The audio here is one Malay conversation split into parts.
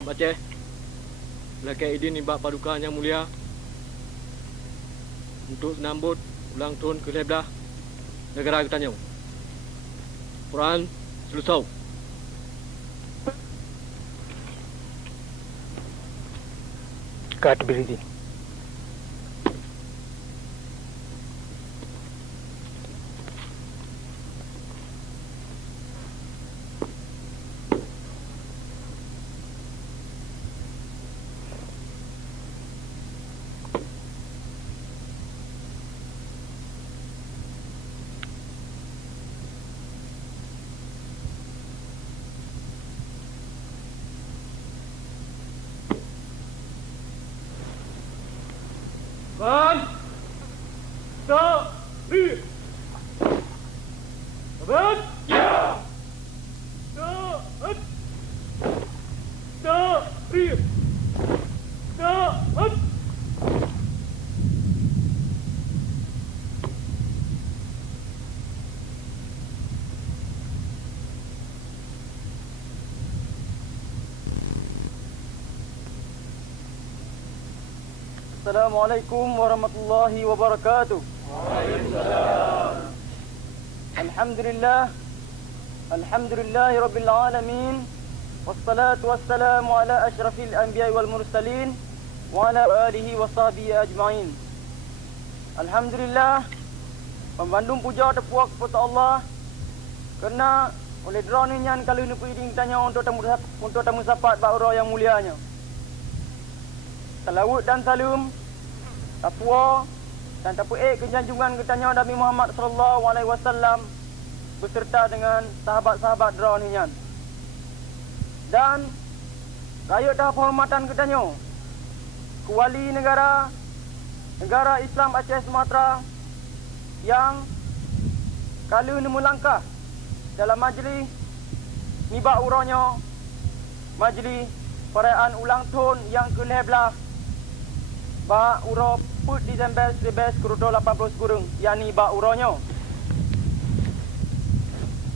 Aceh, Belakang Idin Ibak Paduka Yang Mulia untuk menambut ulang tahun ke-11 negara Ketanjung. Quran Selusau. God berdiri. Ban, Tari, Ban, ya, Taat, Tari, Taat. Assalamualaikum warahmatullahi wabarakatuh. Waalaikumsalam. Alhamdulillah. Alhamdulillahi rabbil alamin. Wassalatu wassalamu ala asyrafil anbiya'i wal mursalin wa ala alihi wa sahbihi ajma'in. Alhamdulillah. Pembandung puja terpuak kepada Allah kerana oleh drone nyan kalau ni piding tanya untuk tamu sapat ba'ura yang mulianya. Salawat dan salam Tapua dan tapu'ik kejanjungan ketanya Nabi Muhammad sallallahu alaihi wasallam beserta dengan sahabat-sahabat drone nyan. Dan raya dah penghormatan ketanya Kuali negara Islam Aceh Sumatera yang kala ni melangkah dalam majlis nibak uranya majlis perayaan ulang tahun yang ke-11 Ba uro put Disember 1980 sekurang, yakni ba uronya.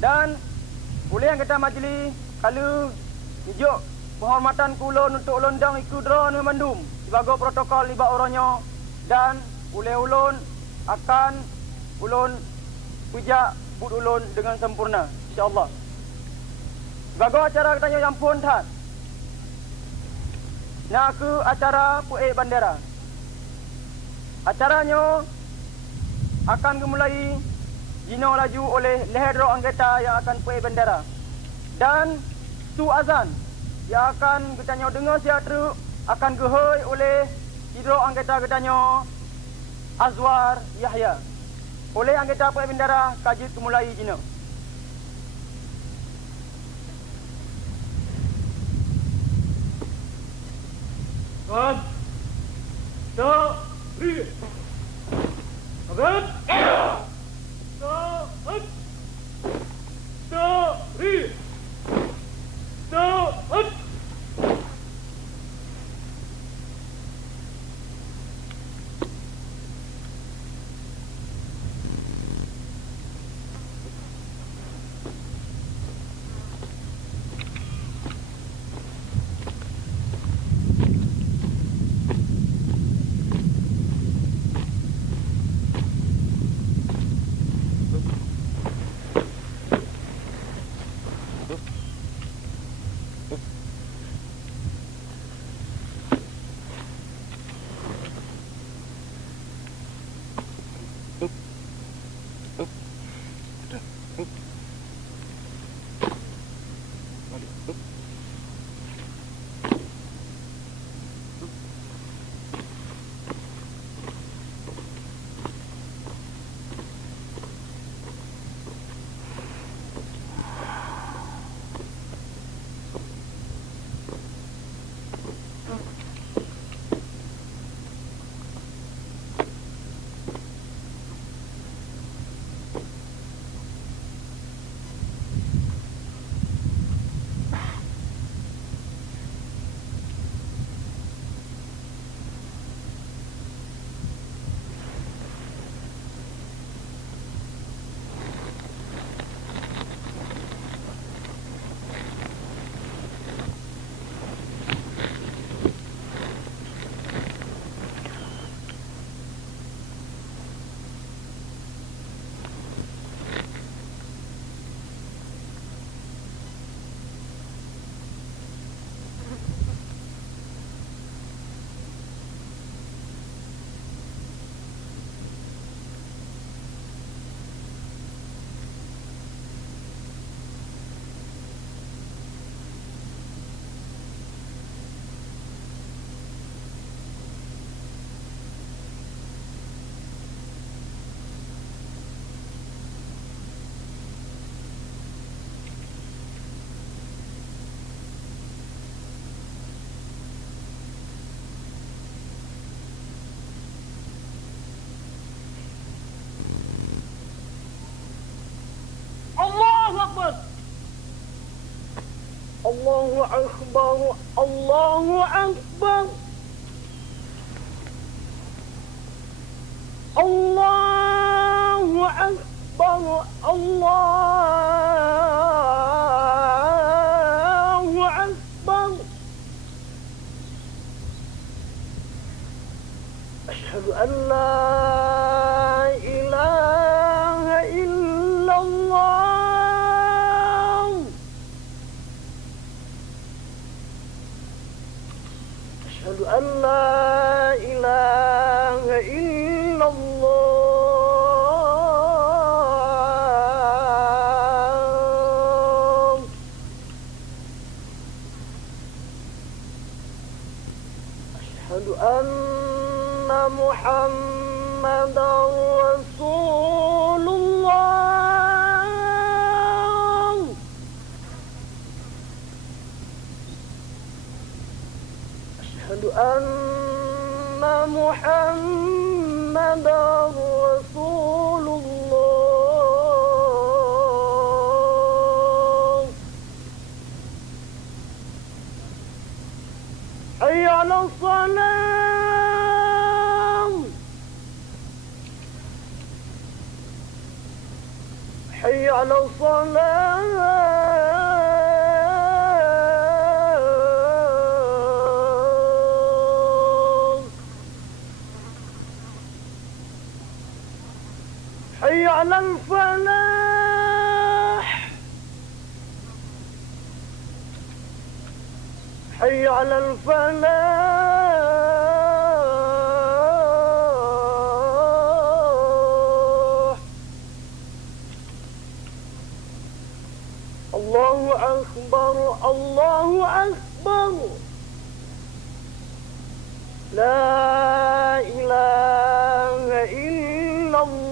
Dan boleh yang kata majlis kalau hijuk penghormatan kulon untuk londang ikut drone Bandung sebagai protokol di ba uronya, dan oleh ulun akan ulun pujak but ulun dengan sempurna insya-Allah. Sebagai acara katanya yang pun tat. Nak ke acara pu'ik bandera. Acaranya akan dimulai jino laju oleh leher roh anggota yang akan pu'ik bandera. Dan su azan yang akan katanya dengar siatra akan gehoi oleh hidro anggota katanya Azwar Yahya. Oleh anggota pu'ik bandera kaji dimulai jino. Ban, Tari, Ban, ya, Taat, Tari, Taat. Allahu Akbar, Allahu Akbar. Allahu Akbar, Allahu Akbar. Asyhadu an la ilaha illallah. Asyhadu an la ilaha illallah. Asyhadu anna Muhammadar Rasulullah. Asyhadu anna Muhammadar Rasulullah. Hayya 'alas salam. Hayya 'alas salam. Hayya 'alal falah. Hayya 'alal falah. Allahu Akbar, Allahu Akbar. La ilaha illallah.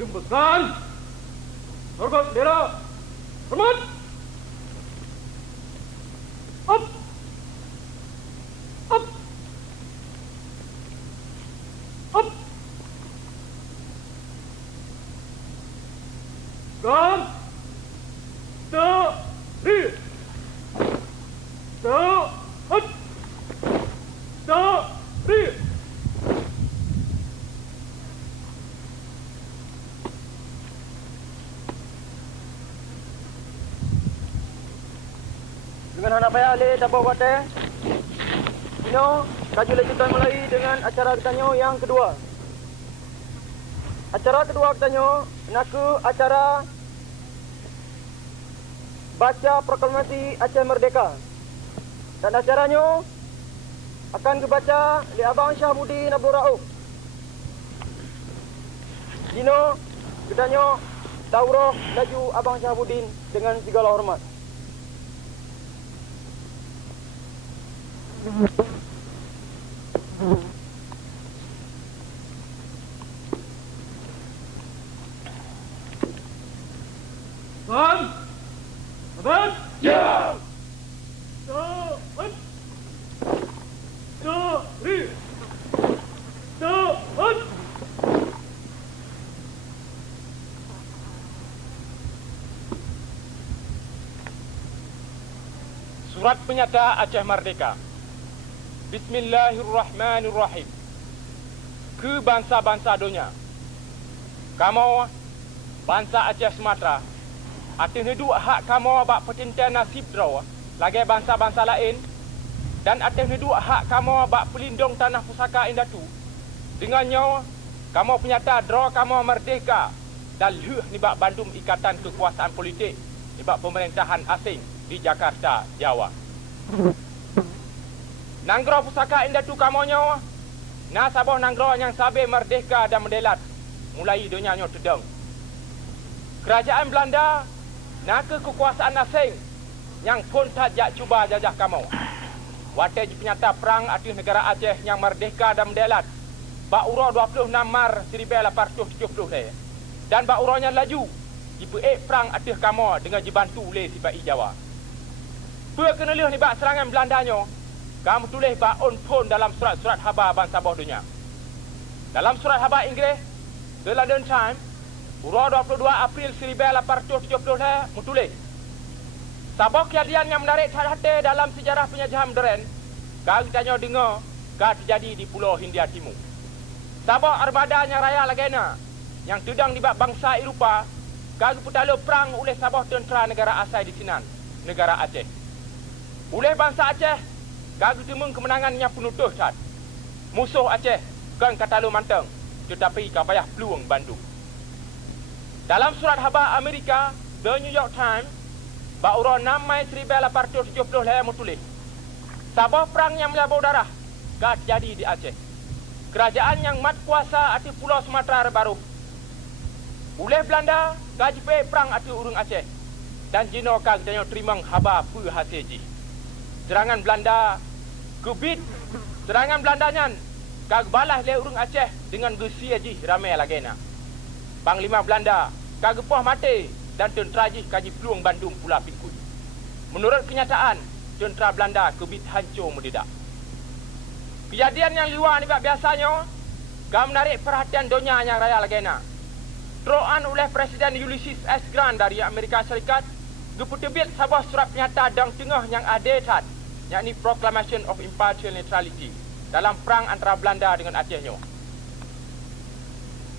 Dumbesan. Hormat bendera. Hormat. Up. Up. Up. Gan. Teri. Up. Teri. Dengan anak payah alih dapur kuatir. Dino, kaju lanjutan mulai dengan acara ketanyo yang kedua. Acara kedua ketanyo naku acara baca proklamasi Aceh Merdeka. Dan acaranya akan dibaca oleh Abang Syahbudin Abdul Rauf. Dino, ketanyo daurah laju Abang Syahbudin dengan segala hormat. Tuan, abang, ya. Surat Penyata Aceh Merdeka. Bismillahirrahmanirrahim. Ke bangsa-bangsa dunia. Kamu bangsa Aceh Sumatera, atin hidup hak kamu bak pertintian nasib draw lagi bangsa-bangsa lain, dan atin hidup hak kamu bak pelindung tanah pusaka Indatu. Dengannya kamu penyata draw kamu merdeka dan leuh ni bak Bandung Ikatan Kekuasaan Politik ni bak pemerintahan asing di Jakarta, Jawa. Nanggro pusaka Indatu kamonyo, na sabah nanggro yang sabe merdeka dan mendelat mulai dunianya tedeng. Kerajaan Belanda nak kekuasaan asing yang pun tajak cuba jajah kamu. Watai penyata perang atas negara Aceh yang merdeka dan mendelat. Bak uro 26 Mar 1870 dan bak uronya laju dipeek perang atas kamu dengan dibantu oleh Sipai Jawa. Pua kena lihat ni bak serangan Belandanya, kamu tulis bak on pun dalam surat-surat khabar bangsa bawah dunia. Dalam surat khabar Inggeris, The London Times, urau 22 April 1870 menulis, sabah kejadian yang menarik hati dalam sejarah penjajahan modern, kau tanya dengar, kau terjadi di Pulau Hindia Timur. Sabah armadanya Raya Lagena, yang tedang di bak bangsa Eropah, kau putalu perang oleh sabah tentera negara asal di Sinan, negara Aceh. Oleh bangsa Aceh, kau temung kemenangan yang penutuh saat. Musuh Aceh, kan kata lu manteng, tetapi kau payah peluang Bandung. Dalam surat khabar Amerika, The New York Times, Bauro 6 Mei 1870 menulis, sabah perang yang menyabau darah, kau terjadi di Aceh. Kerajaan yang mat kuasa atas Pulau Sumatera baru. Oleh Belanda, kau jipe perang atas urung Aceh. Dan jino kau tanya terima khabar pu hasil ji. Serangan Belanda kebit, serangan Belandanya kau balas le urung Aceh dengan gesi ji ramai lagi na. Panglima Belanda kau gepoh mati dan tentera ji kaji peluang Bandung pula pikul. Menurut kenyataan, tentera Belanda kebit hancur mendadak. Kejadian yang luar ni biasanya kau menarik perhatian dunia yang raya lagi na. Teroan oleh Presiden Ulysses S. Grant dari Amerika Syarikat geputebit sebuah surat penyata dan tengah yang ada saat, yakni Proclamation of Impartial Neutrality dalam perang antara Belanda dengan Acehnya.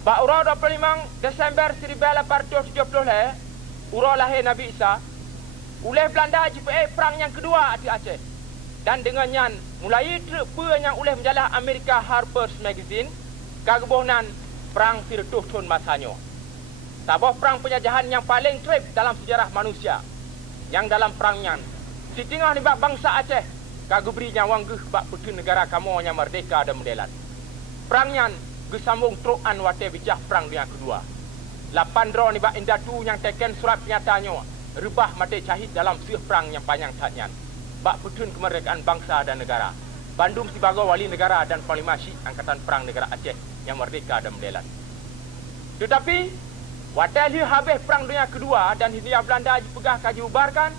Bak urau 25 Desember 1870 urau lahir Nabi Isa, oleh Belanda jipe perang yang kedua di Aceh. Dan dengannya mulai terpa yang oleh majalah Amerika Harper's Magazine kagebohnan perang Firtuh Tun masanya. Sabah perang penjajahan yang paling trip dalam sejarah manusia. Yang dalam perangnya si tengah ni bak bangsa Aceh kagak beri nyawang geh bak putih negara kamu yang merdeka dan mendelat. Perangnya gesambung teruan wate bijah perang dunia kedua. 8 draw ni bak Indatu yang teken surat penyatanya rebah mati syahid dalam seuh perang yang panjang saatnya. Bak putih kemerdekaan bangsa dan negara. Bandung sebagai wali negara dan Panglima Syekh Angkatan Perang Negara Aceh yang merdeka dan mendelat. Tetapi watai liu habis perang dunia kedua dan Hindia Belanda dipegah kaji bubarkan,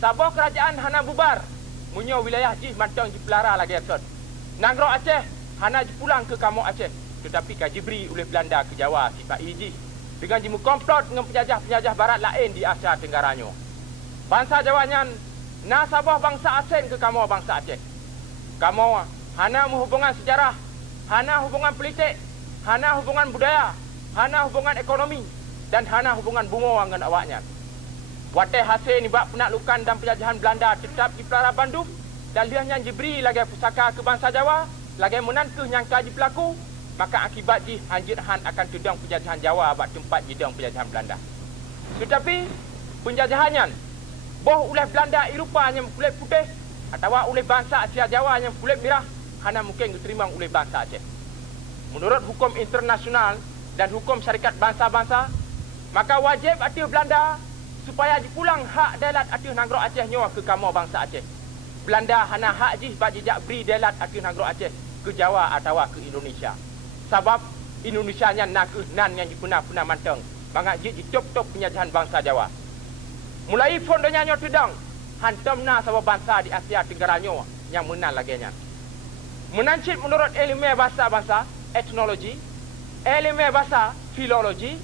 sabah kerajaan hana bubar. Munyo wilayah jih mantang dipelara lagi esot. Nanggro Aceh hana pulang ke kamu Aceh, tetapi kaji beri oleh Belanda ke Jawa Sipai jih dengan jimu komplot dengan penjajah-penjajah barat lain di Asia Tenggaranya. Bangsa Jawanya na sabah bangsa asing ke kamu bangsa Aceh. Kamu hana hubungan sejarah, hana hubungan politik, hana hubungan budaya, hana hubungan ekonomi, dan hana hubungan bunga dengan awaknya. Watai hasil ni bak penaklukan dan penjajahan Belanda tetap di Pelara Bandung dan liahnya diberi lagi pusaka ke bangsa Jawa, lagi menantu yang kaji pelaku, maka akibat di hanjirhan akan tedang penjajahan Jawa bak tempat jedang penjajahan Belanda. Tetapi penjajahannya boh oleh Belanda Eropah yang kulit putih atau oleh bangsa Asia Jawa yang kulit merah hana mungkin diterima oleh bangsa Aceh. Menurut hukum internasional dan hukum syarikat bangsa-bangsa, maka wajib atas Belanda supaya dipulang hak delat atas nanggro Aceh nyawa ke kamu bangsa Aceh. Belanda hana hak jih bak jejak beri delat atas nanggro Aceh ke Jawa atau ke Indonesia. Sebab Indonesia nya nak ke nan yang dipuna-puna manteng. Bangat jih ditop-top penjajahan bangsa Jawa. Mulai fondonya nyo tedang hantamna sabab bangsa di Asia Tenggara nyo yang menang lagi nya. Menancit menurut ilmu bahasa-bahasa etnologi, ilmu bahasa filologi,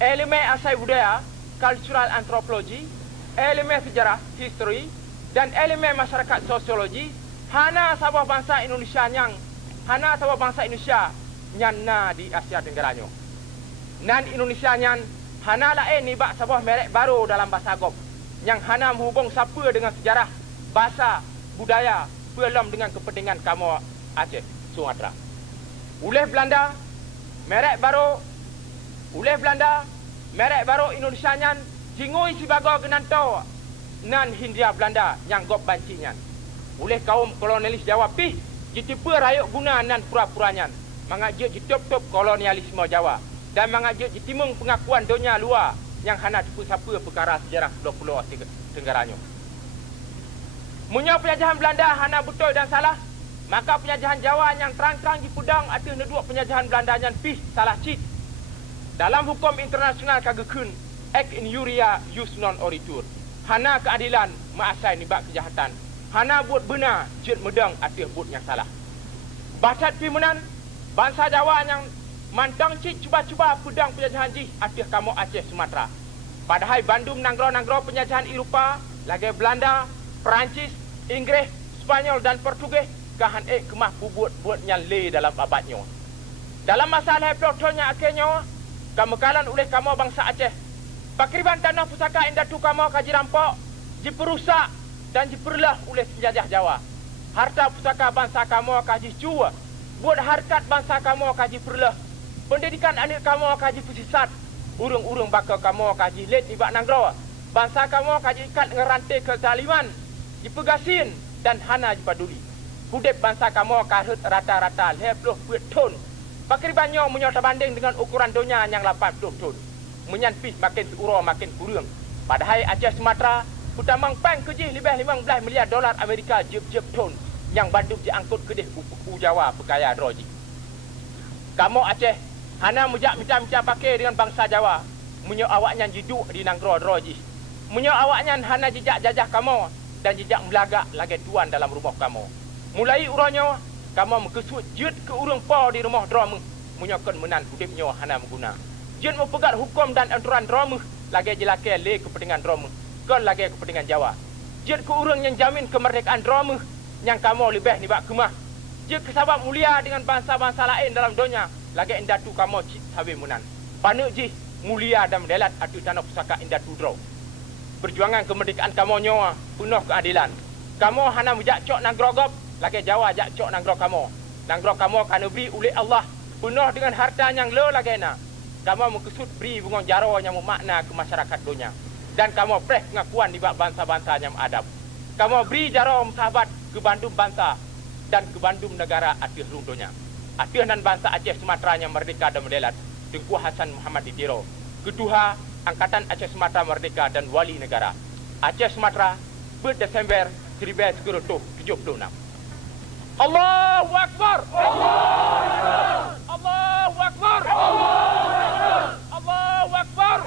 ilmu asal budaya, cultural anthropology, ilmu sejarah, history, dan elemen masyarakat sosiologi hana sabah bangsa Indonesia yang na di Asia Tenggara. Nan Indonesia yang hana lain ni bak sabah merek baru dalam bahasa Agop yang hana menghubung siapa dengan sejarah, bahasa, budaya, belum dengan kepentingan kamu Aceh, Sumatera. Oleh Belanda, merek baru Indonesia yang jingui si bago genantau nan Hindia Belanda yang gop bancinya. Oleh kaum kolonialis Jawa pih jitipu rayuk guna nan pura-puranya mengajak jitop-top kolonialisme Jawa dan mengajak jitimung pengakuan dunia luar yang hana tipu siapa perkara sejarah Pulau Tenggaranya. Munya penjajahan Belanda hana betul dan salah, maka penjajahan Jawa yang terangkang di pudang atas nedua penjajahan Belanda yang pih salah cik. Dalam hukum internasional kagekun Act in Uria Jus Non Oritur, hana keadilan maasai nibak kejahatan, hana buat benar jid medang atas buat yang salah. Bacat pimunan bangsa Jawa yang mantang cik cuba-cuba pudang penjajahan jih atas kamu Aceh Sumatera. Padahal Bandung nanggro-nanggro penjajahan Eropah, lagi Belanda, Perancis, Inggris, Spanyol dan Portugis kahan kemah buat yang le dalam abadnya. Dalam masalah plotonya akhirnya kamekalan oleh kamu bangsa Aceh. Pakriban tanah pusaka indatu kamu kaji rampok, diperusak dan diperlah oleh penjajah Jawa. Harta pusaka bangsa kamu kaji cua, buat harkat bangsa kamu kaji perlah. Pendidikan anak kamu kaji pesisat, urung-urung bakal kamu kaji let ibak nanggro. Bangsa kamu kaji ikat dengan rantai kezaliman, dipegasin dan hana dipaduli. Hudip bangsa kamu karut rata-rata 50 ton. Pakribannya menyota banding dengan ukuran dunia yang 80 ton. Menyanpis makin seurau makin kurang. Padahal Aceh Sumatera utamang pang kejih lebih 15 miliar dolar Amerika jeb-jeb ton yang Bandung diangkut ke deh buku Jawa berkaya droji. Kamu Aceh hana mujak macam-macam pakai dengan bangsa Jawa. Menyo awaknya jiduk di nanggro droji. Menyo awaknya hana jejak jajah kamu dan jejak melagak lagi tuan dalam rumah kamu. Mulai urangnya kamu mengkesut jut ke urang po di rumah drama. Menyokon menan hudipnya hana mengguna. Jut mempegat hukum dan aturan drama lagi jelakai le kepentingan drama. Kon lagi kepentingan Jawa. Jut ke urang yang jamin kemerdekaan drama yang kamu lebih ni bak kemah. Jut kesabab mulia dengan bangsa-bangsa lain dalam dunia lagi indatu kamu cik sabi menan. Panuk jih mulia dan mendelat atu tanah pusaka indatu draw. Perjuangan kemerdekaan kamu nyawa penuh keadilan. Kamu hana mujak cok nangrogop lagi Jawa jak cok nanggro kamu. Nanggro kamu akan beri oleh Allah penuh dengan harta yang lo lagi na. Kamu mengkesut beri bunga jaro yang memakna ke masyarakat dunia. Dan kamu preh pengakuan di bangsa-bangsa yang adab. Kamu beri jaro sahabat ke Bandung bangsa dan ke Bandung negara atas dunia. Atas dan bangsa Aceh Sumatera yang merdeka dan mendelat. Tengku Hasan Muhammad Didiro. Kedua Angkatan Aceh Sumatera Merdeka dan Wali Negara. Aceh Sumatera Desember 1976. Allahu Akbar. Allahu Akbar. Allahu Akbar.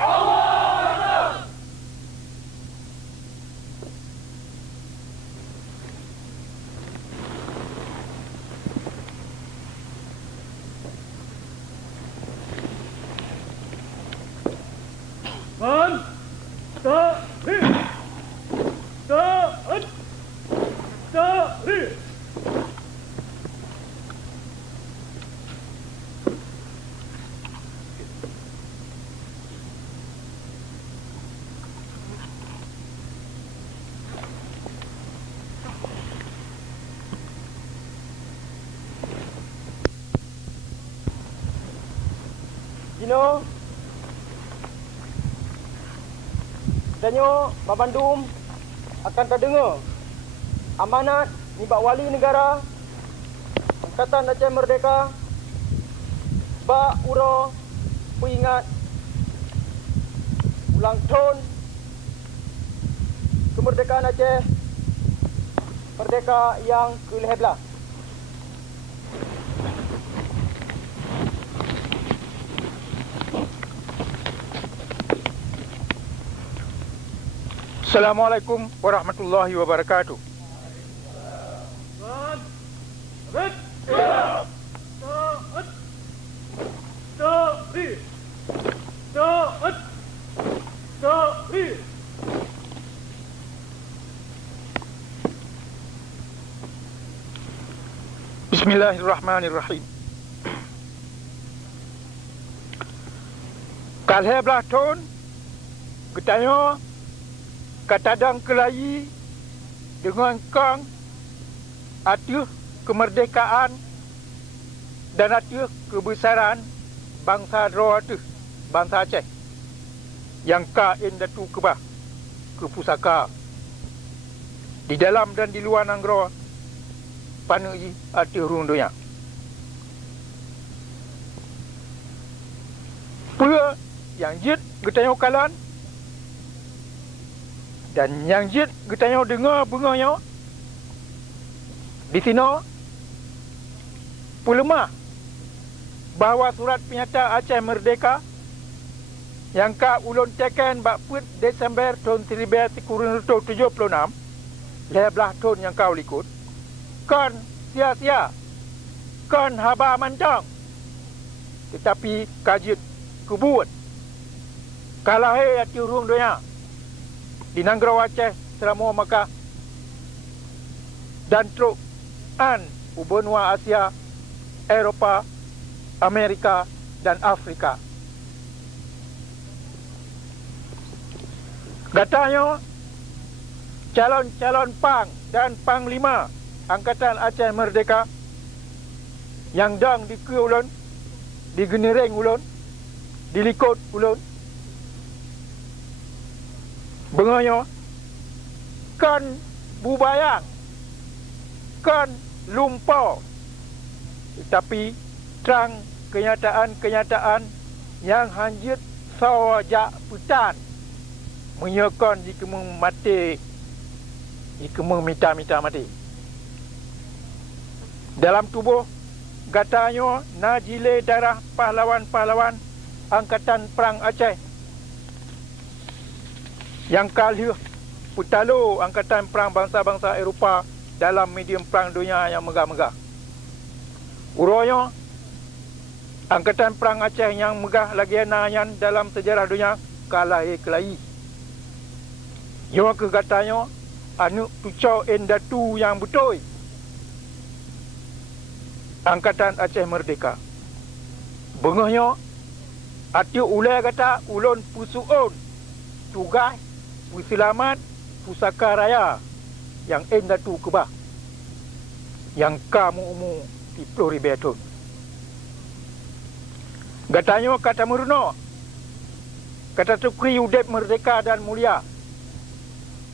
Dino Danyo Babandum akan terdengar amanat nibak wali negara Angkatan Aceh Merdeka ba uro peringat ulang tahun kemerdekaan Aceh merdeka yang ke-11. Assalamualaikum warahmatullahi wabarakatuh. Bismillahirrahmanirrahim. Kalhe belah ton Getanyo Katadang kelayi Dengan kang Atuh kemerdekaan Dan atuh kebesaran Bangsa Dro atuh Bangsa Aceh Yang ka indatu kebah Ke pusaka Di dalam dan di luar Nanggro Panuji atuh rundunya Pua yang jit getanyo kalan dan yang jit getanyo dengar bunganya di sini pulemah bahawa surat penyata Aceh Merdeka yang ka ulun teken bak put Desember tahun 1976 leblah tahun yang kau likut kan sia-sia kan haba mancang tetapi kajit kubut kalahe ati urung donya di Nanggro Aceh selama maka dan truk an benua Asia, Eropah, Amerika dan Afrika. Katanya calon-calon pang dan panglima Angkatan Aceh Merdeka yang dang di ulun, di Genereng ulun, di Likut ulun benganyo kan bubayang kan lumpau tetapi terang kenyataan yang hanjit sawajak putan menyokon jika mati jika minta mati dalam tubuh katanya najile darah pahlawan-pahlawan Angkatan Perang Aceh yang kali putalo Angkatan Perang bangsa-bangsa Eropah dalam medium perang dunia yang megah-megah. Uronya Angkatan Perang Aceh yang megah lagi nayan dalam sejarah dunia kalah kelahi. Yo ke katanya anu tucau endatu yang betul. Angkatan Aceh Merdeka. Bengahnya atiu ulai kata ulun pusuun tugas puselamat pusaka raya yang endatu kebah yang kamu umu di Pelori Betun. Katanya kata meruno kata tukri udep merdeka dan mulia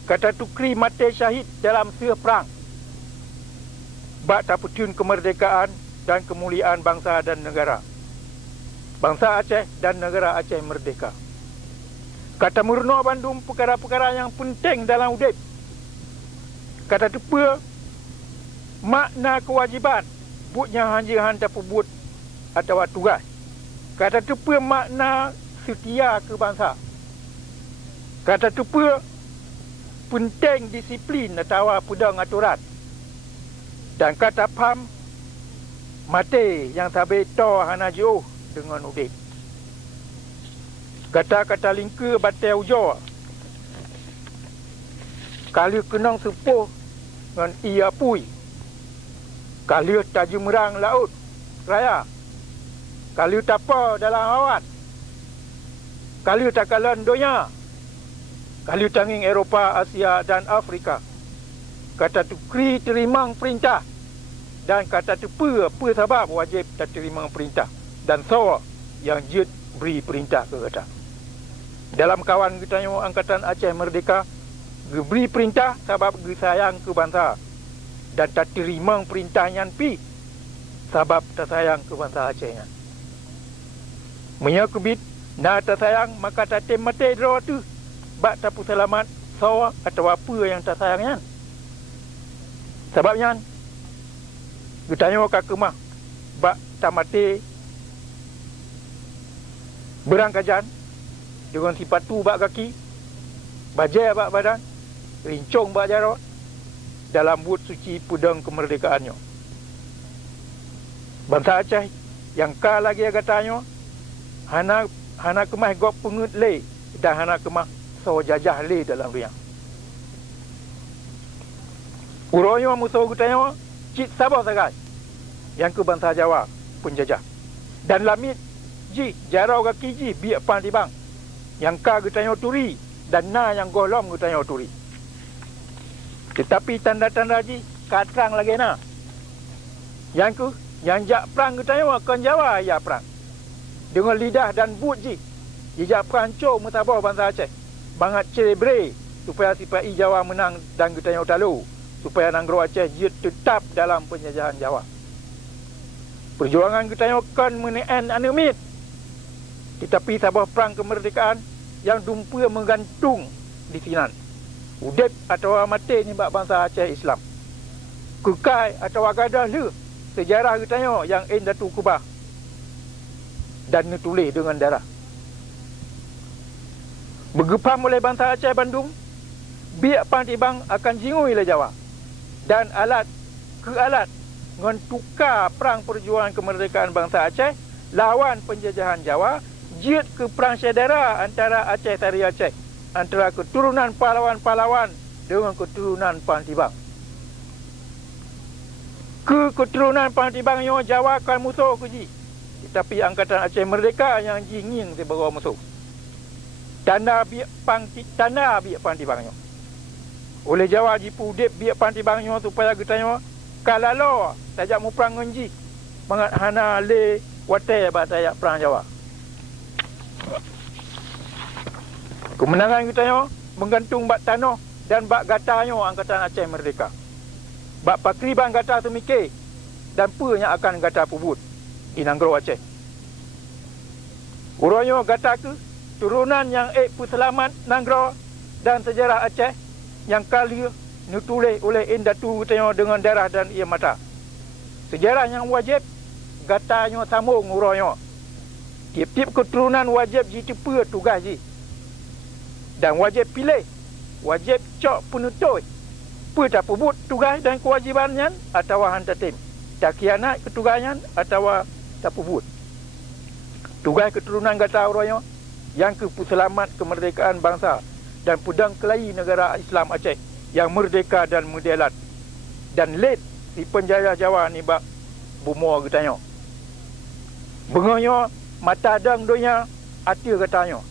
kata tukri mati syahid dalam siah perang bak taputun kemerdekaan dan kemuliaan bangsa dan negara bangsa Aceh dan negara Aceh merdeka. Kata murno Bandung perkara-perkara yang penting dalam udip. Kata tepa makna kewajiban buatnya hanjihan tak buat atau tugas. Kata tepa makna setia ke bangsa. Kata tepa penting disiplin atau pedang aturan. Dan kata pam mati yang tabe to hana jauh dengan udip. Kata-kata lingka batai ujo kali kenang sepuh dengan ia pui kali tajam merang laut raya kali tapa dalam awan kali takalan dunia kali tanging Eropah, Asia dan Afrika kata tukri terima perintah dan kata tu apa sebab wajib tak terima perintah dan sawa yang jid beri perintah ke kata dalam kawan kita Angkatan Aceh Merdeka beri perintah sebab sayang ke bangsa dan tak terima perintahnya pi sebab tak sayang ke bangsa Acehnya menyakubit na tak sayang maka tak mati draw tu bak tak selamat sawa atau apa yang tak sayangnya sebabnya kita kak kemah bak tak mati berangkajan dengan sipatu bak kaki bajai bak badan rincong bak jarot dalam buat suci pudang kemerdekaannya bangsa Aceh yang ka lagi katanya hana kemah gop pengut le dan hana kemah so jajah le dalam dunia uronya musuh katanya cik sabar sagai yang ke bangsa Jawa penjajah. Dan lamit ji jarau kaki ji biak pan tibang yang ka getanyo turi dan na yang golom getanyo turi. Tetapi tanda-tanda ji katrang lagi na. Yang ku yang jak perang getanyo akan Jawa ya perang. Dengan lidah dan but ji jak perang co mutabah bangsa Aceh. Bangat celebre supaya sipai Jawa menang dan getanyo talu supaya Nanggro Aceh tetap dalam penjajahan Jawa. Perjuangan getanyo kan meneen anemit. Tetapi sabah perang kemerdekaan yang dumpa menggantung di sinan. Udip atau mati ni bak bangsa Aceh Islam. Kekai atau agadah le sejarah getanyo yang Datu Kubah. Dan ditulis dengan darah. Bergepam oleh bangsa Aceh Bandung, biak pantibang akan jingui le Jawa. Dan alat dengan tukar perang perjuangan kemerdekaan bangsa Aceh lawan penjajahan Jawa, jid ke perang saudara antara Aceh Tari Aceh, antara keturunan pahlawan-pahlawan dengan keturunan Pantibang. Keturunan Pantibang yang Jawa akan musuh ke ji, tetapi Angkatan Aceh Merdeka yang jinging sebagai musuh. Tanah biak Pantibang yang oleh Jawa jipu udip biak Pantibang yang supaya getanyo kalalo tajak mu perang ngenji mangat hana le watai ba tajak perang Jawa. Kemenangan getanyo menggantung bak tanah dan bak gatanyo Angkatan Aceh Merdeka. Bak pakriban gata semike dan punya akan gata pubut di Nanggro Aceh. Uronyo gata ke turunan yang puselamat Nanggro dan sejarah Aceh yang kali ditulis oleh Datu getanyo dengan darah dan air mata. Sejarah yang wajib gatanyo sambung uronyo. Tiap-tiap keturunan wajib jitepa tugas ji. Dan wajib pilih, wajib cok penutup. Tak pubut tugas dan kewajibannya atau hantar tim. Tak kianat ketugasnya atau tak pubut. Tugas keturunan gata uronyo yang puselamat kemerdekaan bangsa dan pedang kelahi negara Islam Aceh yang merdeka dan mudelat. Dan late di penjajah Jawa ni bak bumo getanyo. Bengonyo mata dang donya ati getanyo.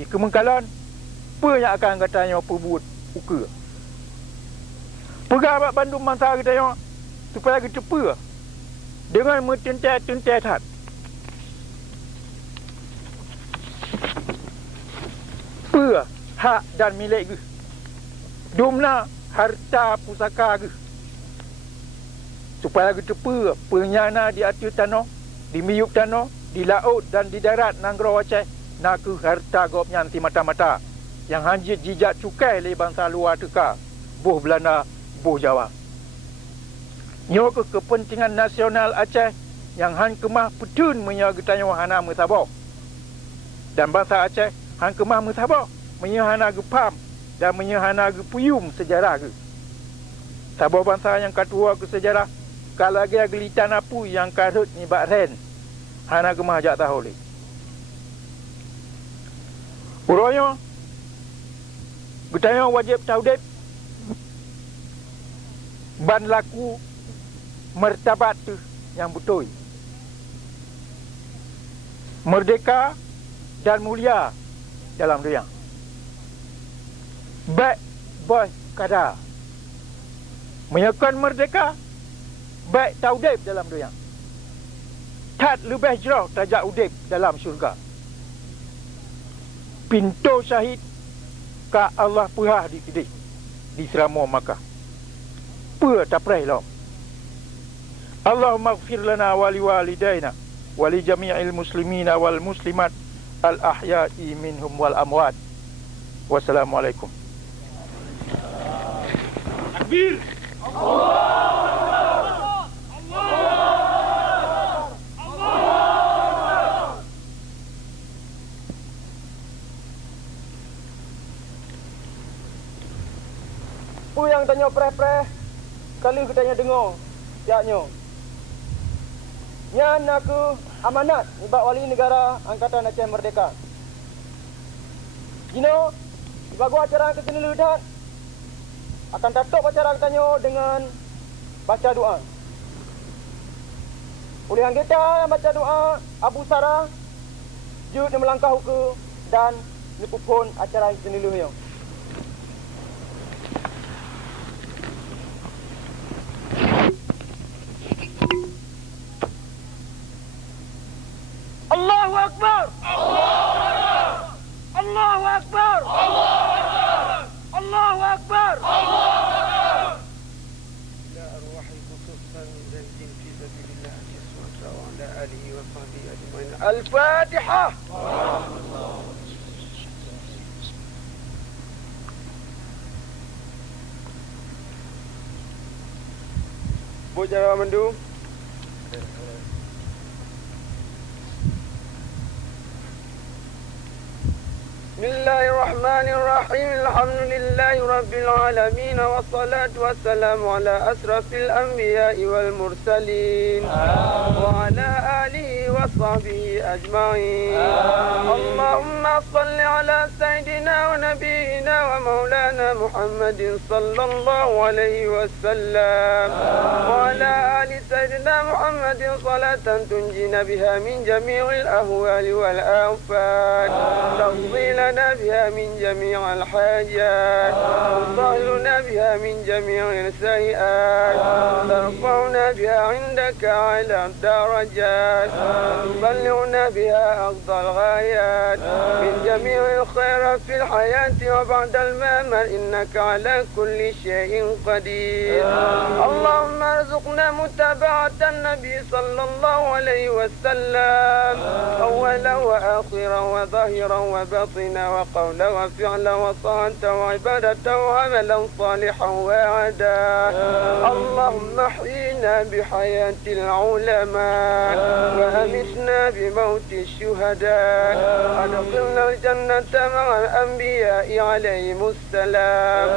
Di kemengkalan apa yang akan getanyo pubut uka. Pegah bak Bandung mangsa getanyo supaya getepa dengan mententai-tentai hat. Apa hak dan milik ge. Dumna harta pusaka ge. Supaya getepa penyana di atas tanah, di miyuk tanah, di laut dan di darat Nanggro Aceh nak ke harta gopnya anti mata-mata yang hanjit jijak cukai le bangsa luar teka, buh Belanda, buh Jawa. Nyo ke kepentingan nasional Aceh yang han kemah petun menyaga getanyo hana mesabah. Dan bangsa Aceh han kemah mesabah menyahana gepam dan menyahana gepuyum sejarah ke. Sabah bangsa yang katua ke sejarah kalau lagi agelitan apu yang karut ni bak ren hana kemah jak tahu le. Uronyo getanyo wajib taudip ban laku martabat tu yang betul. Merdeka dan mulia dalam dunia. Baik boy kada. Menyakan merdeka baik taudip dalam dunia. Tak lebih jauh tajak udip dalam syurga. Pintu syahid ka Allah puhah di kidih di Selama Makkah. Pua tak pernah lo. Allahumma ighfir lana wa liwalidayna wa li jami'il muslimina wal muslimat al ahya'i minhum wal amwat. Wassalamualaikum. Takbir. Apa yang tanya preh-preh kali kita tanya dengar siapnya. Nyan aku amanat ibak wali negara Angkatan Aceh Merdeka. Jino ibagu acara ke sini ludat akan tutup acara tanya dengan baca doa. Oleh anggota yang baca doa Abu Sarah, jut melangkah ke dan nepupun acara seniluhnya. Allahu Akbar. Allahu Akbar. Allahu Akbar. إلى أرواح خصوصا زيد في سبيل الله جل وعلا آله وصحبه أجمعين. الفاتحة. Bu Jara Mendu. بسم الله الرحمن الرحيم. الحمد لله رب العالمين والصلاة والسلام على أشرف الأنبياء والمرسلين وعلى آله وصحبه أجمعين. اللهم صل على سيدنا ونبينا ومولانا محمد صلى الله عليه وسلم وعلى آل سيدنا محمد صلاة تنجينا بها من جميع الأهوال والآفات، تفضيلا بها من جميع الحاجات، وتطهرنا بها من جميع السيئات، ترفعنا بها عندك على الدرجات، وتبلغنا بها أقصى الغايات من جميع الخيرات في الحياة وبعد الممات، إنك على كل شيء قدير. اللهم ارزقنا متابعة النبي صلى الله عليه وسلم أولا وآخرا وظاهرا وباطنا وقولا وفعلا وصلاة وعبادة وعملا صالحا وعدا. اللهم احينا بحياة العلماء وأمتنا بموت الشهداء، أدخلنا الجنة مع الأنبياء عليهم السلام.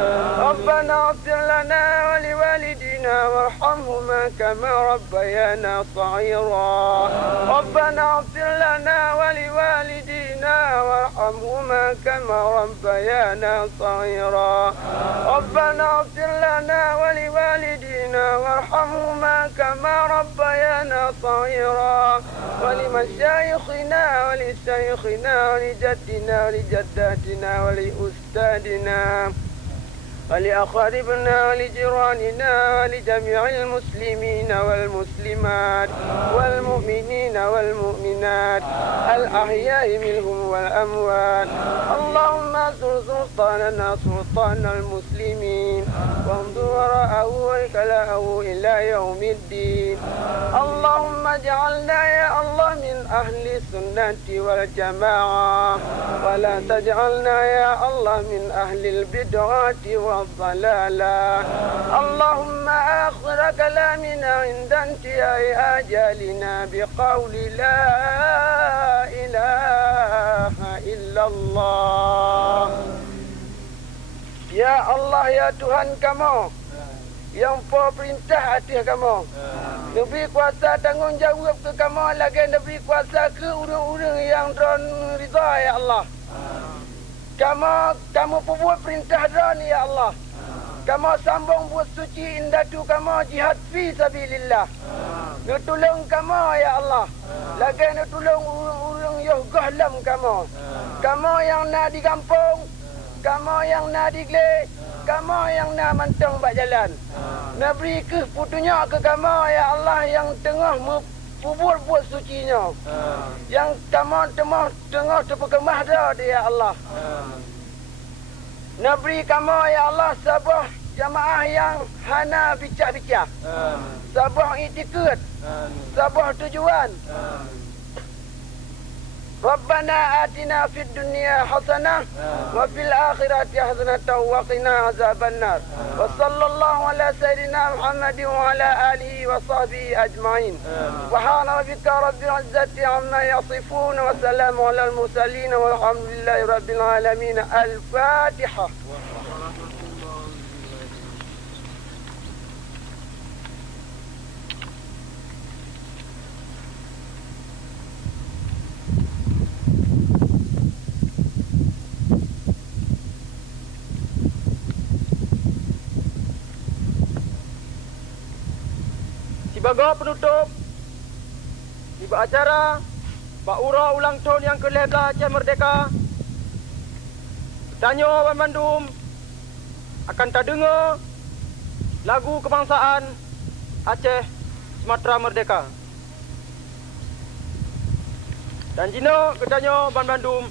ربنا اغفر لنا ولوالدينا وارحمهما كما ربيانا صغيرا. ربنا اغفر لنا ولوالدينا وارحمهما كما ربيانا صغيرا. ربنا اغفر لنا ولوالدينا وارحمهما كما ربيانا صغيرا. ولمشايخنا ولشيخنا ولجدنا ولجداتنا ولأستاذنا ولأقاربنا ولجيراننا ولجميع المسلمين والمسلمات والمؤمنين والمؤمنات الأحياء منهم والأموات. اللهم انصر سلطاننا سلطان المسلمين وانظر وراءه وكلاءه إلى يوم الدين. اللهم اجعلنا يا الله من أهل السنة والجماعة، ولا تجعلنا يا الله من أهل البدعة والضلالة. اللهم آخر كلامنا عند انتهاء آجالنا بقول لا إله إلا الله. Ya Allah, ya Tuhan kamu yang perintah hati kamu, lebih kuasa tanggungjawab ke kamu lagi, lebih kuasa ke urang-urang yang don ridha ya Allah. Kamu buat perintah dah ni ya Allah. Kamu sambung buat suci indatu kamu jihad fi sabilillah. Nutulung kamu ya Allah. Lagi nutulung urang-urang yang gahlam kamu. Kamu yang nak di kampung, kamu yang nak di glek, kamu yang nak mantang bak jalan. Nak beri ke putunya ke kamu ya Allah yang tengah buat sucinya. Yang kamu tengah terpekemah dah dia ya Allah. Nak beri kamu ya Allah sabah jamaah yang hana bicah-bicah. Sabah itikad. Sabah tujuan. Rabbana atina fid dunya hasanah wa fil akhirati hasanah wa qina azabannar. Wa sallallahu ala sayyidina Muhammadin wa ala alihi wa sahbihi ajma'in. Subhana rabbika rabbil izzati amma yasifun wa salamun ala al mursalin walhamdulillahi rabbil alamin. Al-Fatihah. Sebagai penutup, tiba acara Baura ulang tahun yang ke-15 Aceh Merdeka. Tanyo Wan Bandung akan terdengar lagu kebangsaan Aceh Sumatera Merdeka. Dan Jino ketanyo Wan Bandung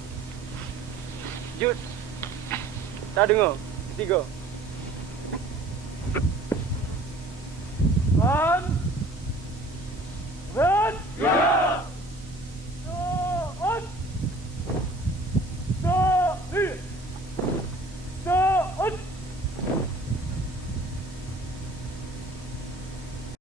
jut tak dengar. Tiga. One,